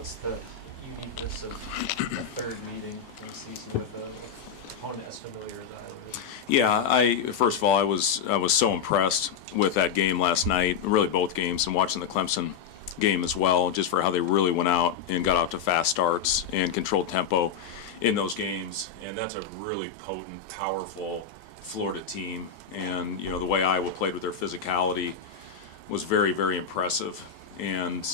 What's the uniqueness of a third meeting in the season with an opponent as familiar as Iowa is? Yeah, first of all, I was so impressed with that game last night, really both games, and watching the Clemson game as well, just for how they really went out and got out to fast starts and controlled tempo in those games. And that's a really potent, powerful Florida team. And, the way Iowa played with their physicality was very, very impressive. And,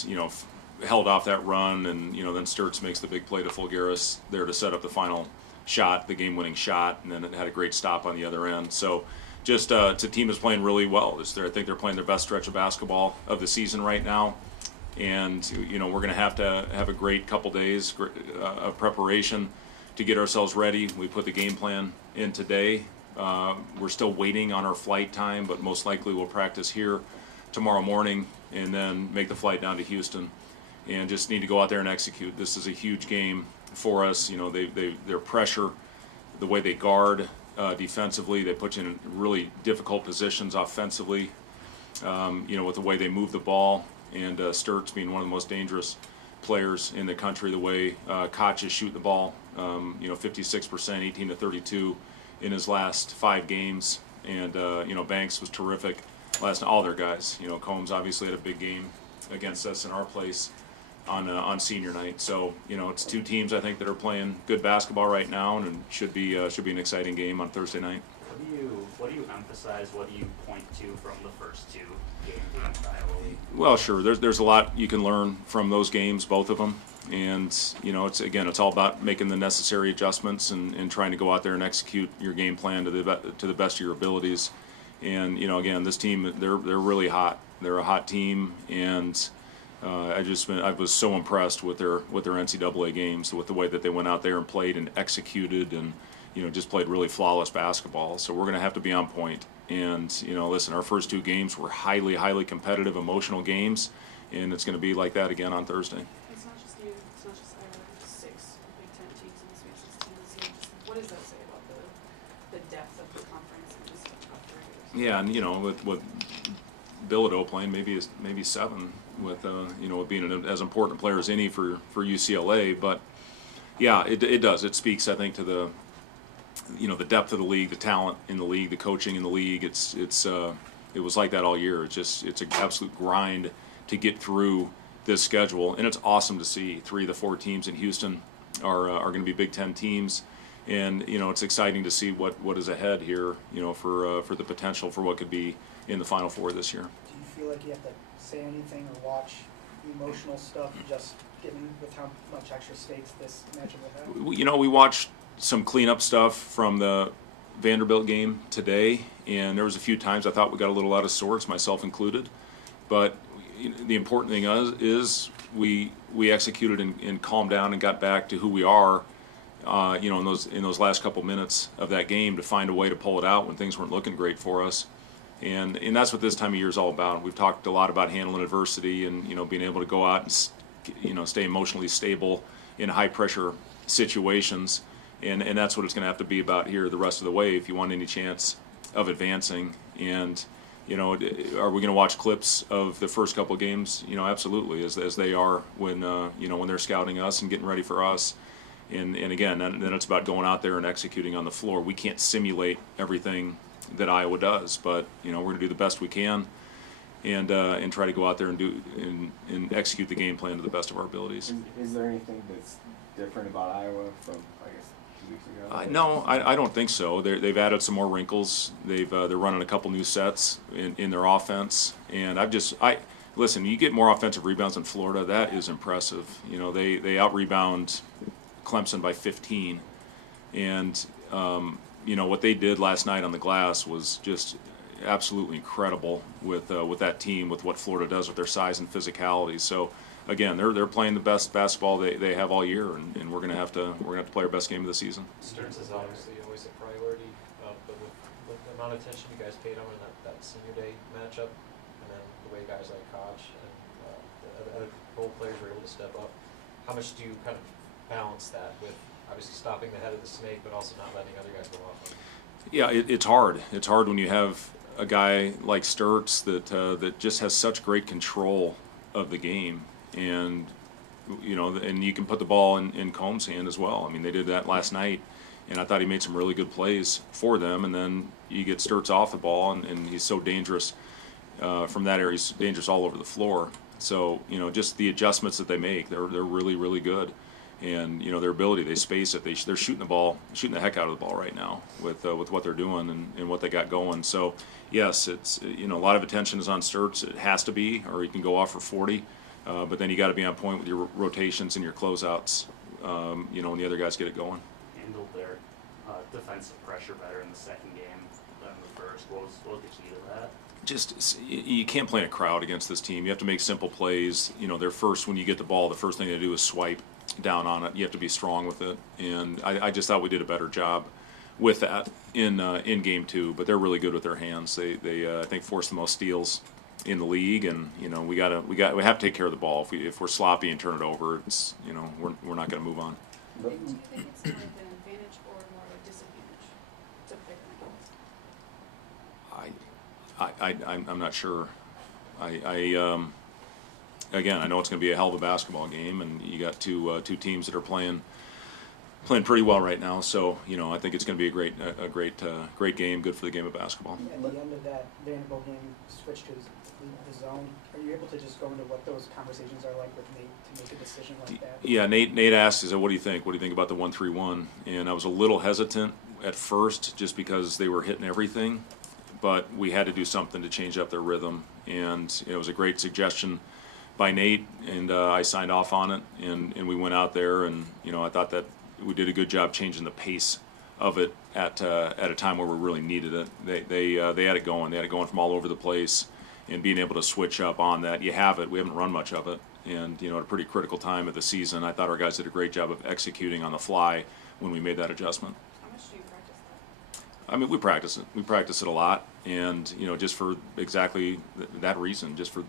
held off that run, and, then Sturtz makes the big play to Fulgaris there to set up the final shot, the game-winning shot, and then it had a great stop on the other end. So just it's a team that's playing really well. I think they're playing their best stretch of basketball of the season right now. And, we're going to have a great couple days of preparation to get ourselves ready. We put the game plan in today. We're still waiting on our flight time, but most likely we'll practice here tomorrow morning and then make the flight down to Houston, and just need to go out there and execute. This is a huge game for us. Their pressure, the way they guard defensively, they put you in really difficult positions offensively, with the way they move the ball, and Sturtz being one of the most dangerous players in the country, the way Koch is shooting the ball, 56%, 18 to 32 in his last 5 games, and Banks was terrific last night. All their guys, Combs obviously had a big game against us in our place on senior night. So it's two teams I think that are playing good basketball right now, and should be an exciting game on Thursday night. What do you emphasize? What do you point to from the first 2 games against Iowa? Well, sure. There's a lot you can learn from those games, both of them, and it's all about making the necessary adjustments and trying to go out there and execute your game plan to the best of your abilities. And again, this team, they're really hot. They're a hot team, and I was so impressed with their NCAA games, with the way that they went out there and played and executed, and just played really flawless basketball. So we're going to have to be on point. And listen, our first 2 games were highly competitive, emotional games, and it's going to be like that again on Thursday. It's not just you. It's not just Iowa. 6 Big Ten teams in the Sweet 16 this year. What does that say about the depth of the conference and just how tough it is? Yeah, and with Bilodeau playing maybe 7, with being as important a player as any for UCLA. But yeah, it does. It speaks, I think, to the depth of the league, the talent in the league, the coaching in the league. It was like that all year. It's an absolute grind to get through this schedule, and it's awesome to see 3 of the 4 teams in Houston are going to be Big Ten teams, and it's exciting to see what is ahead here, for the potential for what could be in the Final Four this year. Do you feel like you have to say anything or watch emotional stuff, just given with how much extra stakes this matchup will have? We watched some cleanup stuff from the Vanderbilt game today, and there was a few times I thought we got a little out of sorts, myself included. But the important thing is we executed and calmed down and got back to who we are, in those last couple minutes of that game, to find a way to pull it out when things weren't looking great for us. And that's what this time of year is all about. We've talked a lot about handling adversity and being able to go out and stay emotionally stable in high pressure situations. And that's what it's going to have to be about here the rest of the way if you want any chance of advancing. And are we going to watch clips of the first couple of games? Absolutely, as they are when when they're scouting us and getting ready for us. And again, then it's about going out there and executing on the floor. We can't simulate everything that Iowa does, but we're going to do the best we can, and try to go out there and do and execute the game plan to the best of our abilities. Is there anything that's different about Iowa from, I guess, 2 weeks ago? No, I don't think so. They've added some more wrinkles. They're running a couple new sets in their offense, and listen. You get more offensive rebounds in Florida. That is impressive. They out rebound Clemson by 15, and what they did last night on the glass was just absolutely incredible with that team, with what Florida does with their size and physicality. So again, they're playing the best basketball they have all year, and we're gonna have to play our best game of the season. Sturtz is obviously always a priority, but with the amount of attention you guys paid on in that senior day matchup, and then the way guys like Koch and the other role players were able to step up, how much do you kind of balance that with obviously stopping the head of the snake, but also not letting other guys go off? Yeah, it's hard. It's hard when you have a guy like Sturtz that just has such great control of the game, and and you can put the ball in Combs' hand as well. I mean, they did that last night, and I thought he made some really good plays for them. And then you get Sturts off the ball, and he's so dangerous from that area. He's dangerous all over the floor. So, just the adjustments that they make, they're really, really good. And, their ability, they space it. They're shooting the heck out of the ball right now with what they're doing and what they got going. So, yes, it's, a lot of attention is on Sturts. It has to be, or he can go off for 40. But then you got to be on point with your rotations and your closeouts, when the other guys get it going. Handled their defensive pressure better in the second game than the first. What was the key to that? Just, you can't play in a crowd against this team. You have to make simple plays. Their first, when you get the ball, the first thing they do is swipe down on it. You have to be strong with it. And I just thought we did a better job with that in game two. But they're really good with their hands. They I think forced the most steals in the league, and we have to take care of the ball. If we're sloppy and turn it over, it's we're not going to move on. Do you think it's more of an advantage or more of a disadvantage to pick I'm not sure. Again, I know it's going to be a hell of a basketball game, and you got two teams that are playing pretty well right now. So I think it's going to be a great game, good for the game of basketball. At the end of that Vanderbilt game, switch to the zone. Are you able to just go into what those conversations are like with Nate to make a decision like that? Yeah, Nate asked, he said, "What do you think? What do you think about the 1-3-1?" And I was a little hesitant at first, just because they were hitting everything, but we had to do something to change up their rhythm, and it was a great suggestion by Nate, and I signed off on it, and we went out there, and I thought that we did a good job changing the pace of it at a time where we really needed it. They had it going. They had it going from all over the place, and being able to switch up on that. We haven't run much of it, and at a pretty critical time of the season, I thought our guys did a great job of executing on the fly when we made that adjustment. How much do you practice that? I mean, we practice it. We practice it a lot, and just for exactly that reason. Just for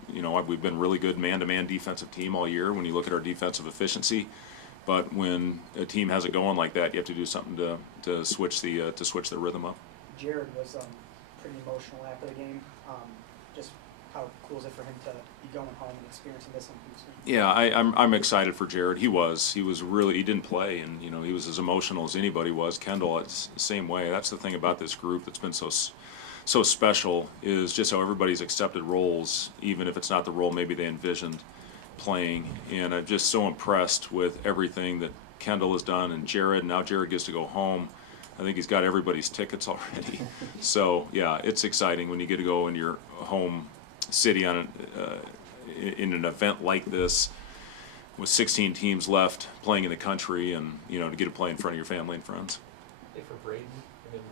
we've been really good man-to-man defensive team all year. When you look at our defensive efficiency, but when a team has it going like that, you have to do something to switch the rhythm up. Jared was pretty emotional after the game. Just how cool is it for him to be going home and experiencing this in Houston? Yeah, I'm excited for Jared. He didn't play, and he was as emotional as anybody was. Kendall, it's the same way. That's the thing about this group that's been so special, is just how everybody's accepted roles, even if it's not the role maybe they envisioned playing. And I'm just so impressed with everything that Kendall has done, and Jared. Now Jared gets to go home. I think he's got everybody's tickets already. So yeah, it's exciting when you get to go in your home city on in an event like this, with 16 teams left playing in the country, and to get to play in front of your family and friends. Hey, for Braden, I mean,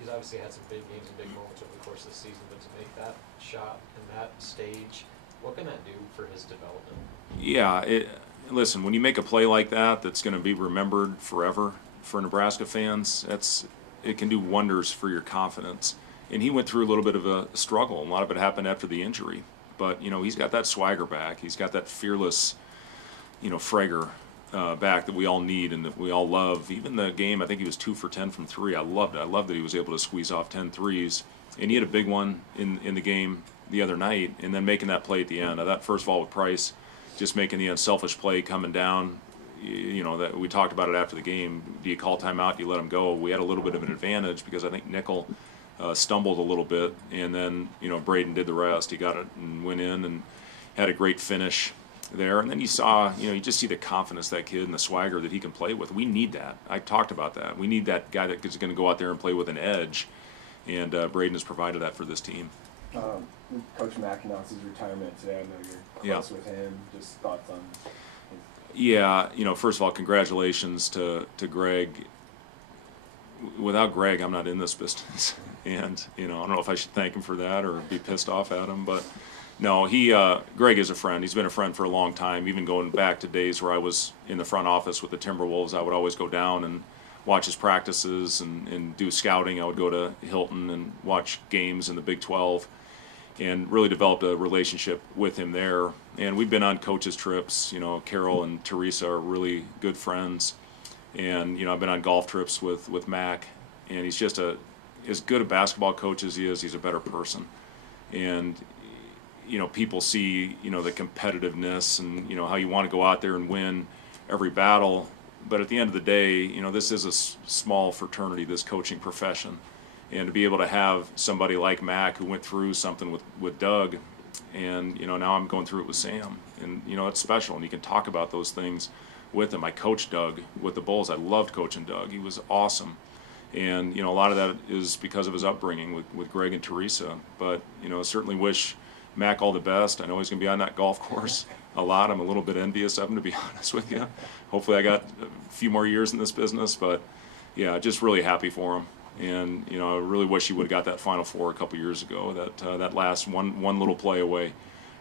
he's obviously had some big games and big moments over the course of the season, but to make that shot in that stage, what can that do for his development? Yeah, listen, when you make a play like that, that's going to be remembered forever for Nebraska fans, it can do wonders for your confidence. And he went through a little bit of a struggle. A lot of it happened after the injury, but he's got that swagger back. He's got that fearless, fragger back that we all need and that we all love. Even the game, I think he was 2 for 10 from 3. I loved it. I loved that he was able to squeeze off 10 threes, and he had a big one in the game the other night, and then making that play at the end. I thought, first of all, with Price, just making the unselfish play coming down. That we talked about it after the game. Do you call timeout? Do you let him go? We had a little bit of an advantage because I think Nickel stumbled a little bit, and then Braden did the rest. He got it and went in and had a great finish there. And then you saw, you just see the confidence that kid and the swagger that he can play with. We need that. I talked about that. We need that guy that is going to go out there and play with an edge, and Braden has provided that for this team. Coach Mack announced his retirement today. I know you're close with him. Just thoughts on. Yeah, first of all, congratulations to Greg. Without Greg, I'm not in this business, and I don't know if I should thank him for that or be pissed off at him. But no, Greg is a friend. He's been a friend for a long time. Even going back to days where I was in the front office with the Timberwolves, I would always go down and watch his practices and do scouting. I would go to Hilton and watch games in the Big 12. And really developed a relationship with him there. And we've been on coaches' trips. Carol and Teresa are really good friends. And, I've been on golf trips with Mac. And he's just as good a basketball coach as he is. He's a better person. And people see, the competitiveness and, how you want to go out there and win every battle. But at the end of the day, this is a small fraternity, this coaching profession. And to be able to have somebody like Mac who went through something with Doug, and, now I'm going through it with Sam. And, it's special, and you can talk about those things with him. I coached Doug with the Bulls. I loved coaching Doug. He was awesome. And, a lot of that is because of his upbringing with Greg and Teresa. But, certainly wish Mac all the best. I know he's going to be on that golf course a lot. I'm a little bit envious of him, to be honest with you. Hopefully I got a few more years in this business. But, yeah, just really happy for him. And, I really wish he would have got that Final Four a couple years ago. That last one little play away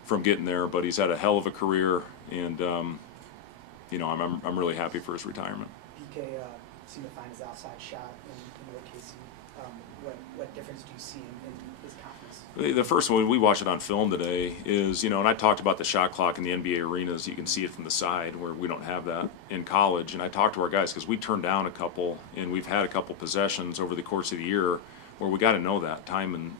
from getting there. But he's had a hell of a career. And, I'm really happy for his retirement. BK seemed to find his outside shot in OKC. What difference do you see in his confidence? The first one, we watched it on film today, is, and I talked about the shot clock in the NBA arenas. You can see it from the side where we don't have that in college. And I talked to our guys because we turned down a couple, and we've had a couple possessions over the course of the year where we got to know that time and,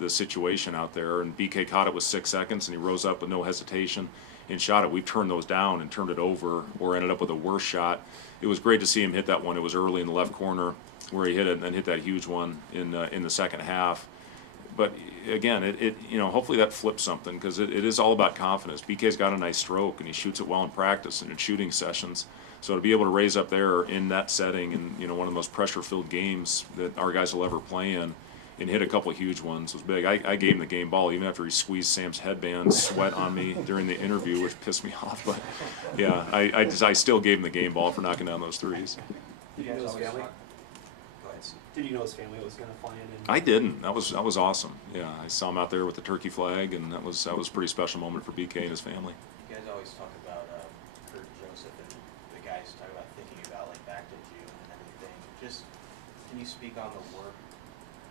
the situation out there. And BK caught it with 6 seconds, and he rose up with no hesitation and shot it. We've turned those down and turned it over or ended up with a worse shot. It was great to see him hit that one. It was early in the left corner where he hit it and then hit that huge one in the second half. But again, it hopefully that flips something, because it is all about confidence. BK's got a nice stroke, and he shoots it well in practice and in shooting sessions. So to be able to raise up there in that setting and, one of the most pressure-filled games that our guys will ever play in, and hit a couple of huge ones was big. I gave him the game ball even after he squeezed Sam's headband sweat on me during the interview, which pissed me off. But yeah, I still gave him the game ball for knocking down those threes. Did you know his family? Did you know his family was going to fly in? I didn't. That was awesome. Yeah, I saw him out there with the turkey flag, and that was a pretty special moment for BK and his family. You guys always talk about Kurt Joseph, and the guys talk about thinking about back to June and everything. Just can you speak on the work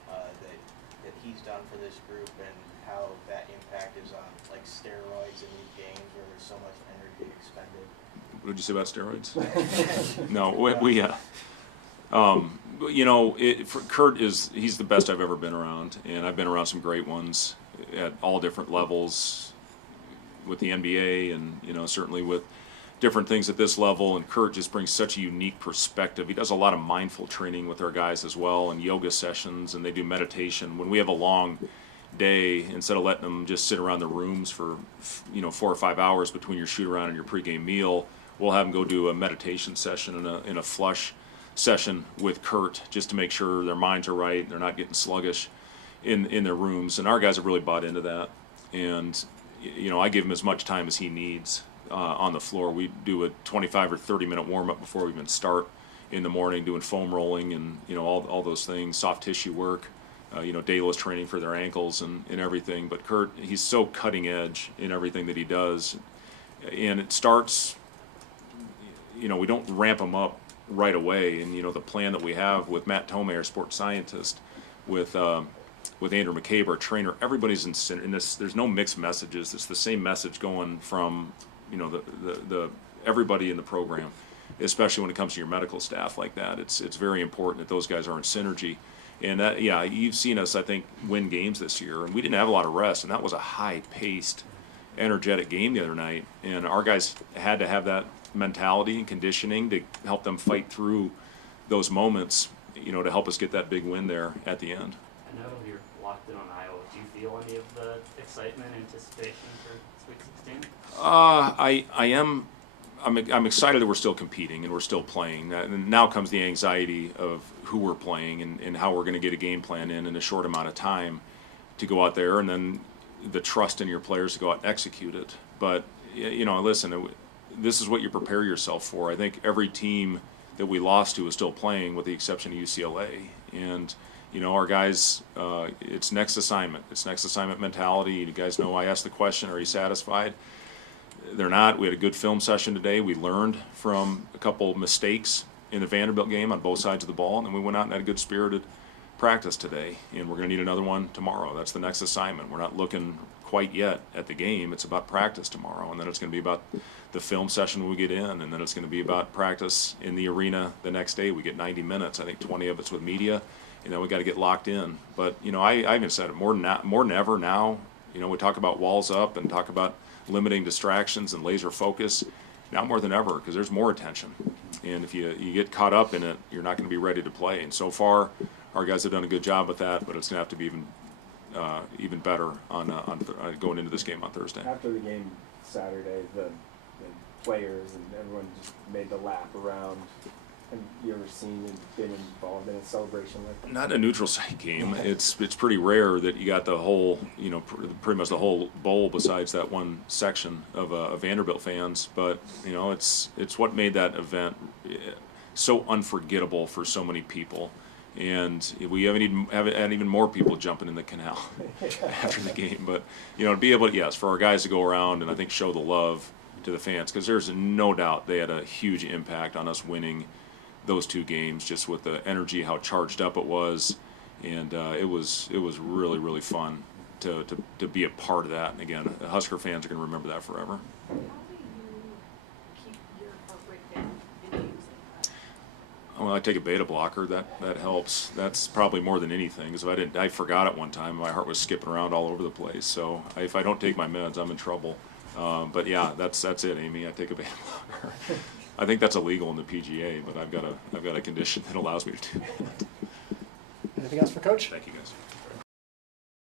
that he's done for this group and how that impact is on steroids in these games where there's so much energy expended? What did you say about steroids? No, for Kurt he's the best I've ever been around, and I've been around some great ones at all different levels with the NBA and, certainly with different things at this level. And Kurt just brings such a unique perspective. He does a lot of mindful training with our guys as well, and yoga sessions, and they do meditation. When we have a long day, instead of letting them just sit around the rooms for 4 or 5 hours between your shoot around and your pregame meal, we'll have them go do a meditation session in a flush session with Kurt, just to make sure their minds are right, they're not getting sluggish in their rooms. And our guys have really bought into that. And I give him as much time as he needs on the floor. We do a 25 or 30 minute warm up before we even start in the morning, doing foam rolling and all those things, soft tissue work, Dayla's training for their ankles and everything. But Kurt, he's so cutting edge in everything that he does, and it starts. We don't ramp him up right away, and the plan that we have with Matt Tomei, our sports scientist, with Andrew McCabe, our trainer, everybody's in this. There's no mixed messages. It's the same message going from the everybody in the program, especially when it comes to your medical staff like that. It's very important that those guys are in synergy. And that, you've seen us, I think, win games this year, and we didn't have a lot of rest, and that was a high-paced, energetic game the other night, and our guys had to have that mentality and conditioning to help them fight through those moments, to help us get that big win there at the end. I know you're locked in on Iowa. Do you feel any of the excitement, anticipation for Sweet 16? I'm excited that we're still competing and we're still playing. And now comes the anxiety of who we're playing and how we're going to get a game plan in a short amount of time to go out there, and then the trust in your players to go out and execute it. But listen, this is what you prepare yourself for. I think every team that we lost to is still playing, with the exception of UCLA. And our guys, it's next assignment. It's next assignment mentality. You guys know I asked the question, are you satisfied? They're not. We had a good film session today. We learned from a couple mistakes in the Vanderbilt game on both sides of the ball, and then we went out and had a good spirited practice today, and we're going to need another one tomorrow. That's the next assignment. We're not looking quite yet at the game. It's about practice tomorrow, and then it's going to be about the film session when we get in, and then it's going to be about practice in the arena the next day. We get 90 minutes. I think 20 of it's with media, and then we got to get locked in. But I even said it more than ever now. You know, we talk about walls up and talk about limiting distractions and laser focus. Now more than ever, because there's more attention. And if you get caught up in it, you're not going to be ready to play. And so far, our guys have done a good job with that, but it's going to have to be even better on going into this game on Thursday. After the game Saturday, the players and everyone just made the lap around. Have you ever seen and been involved in a celebration like that? Not a neutral site game. It's pretty rare that you got the whole, you know, pretty much the whole bowl besides that one section of Vanderbilt fans. But you know, it's what made that event so unforgettable for so many people. And we haven't had even more people jumping in the canal after the game. But you know, to be able to, yes, for our guys to go around and I think show the love to the fans, because there's no doubt they had a huge impact on us winning those two games, just with the energy, how charged up it was, and it was really, really fun to be a part of that. And again, the Husker fans are going to remember that forever. How do you keep your heart rate down in games like that? Well, I take a beta blocker. That helps. That's probably more than anything. Because I forgot it one time. My heart was skipping around all over the place. So if I don't take my meds, I'm in trouble. But yeah, that's it, Amy. I take a beta blocker. I think that's illegal in the PGA, but I've got a condition that allows me to do that. Anything else for Coach? Thank you, guys.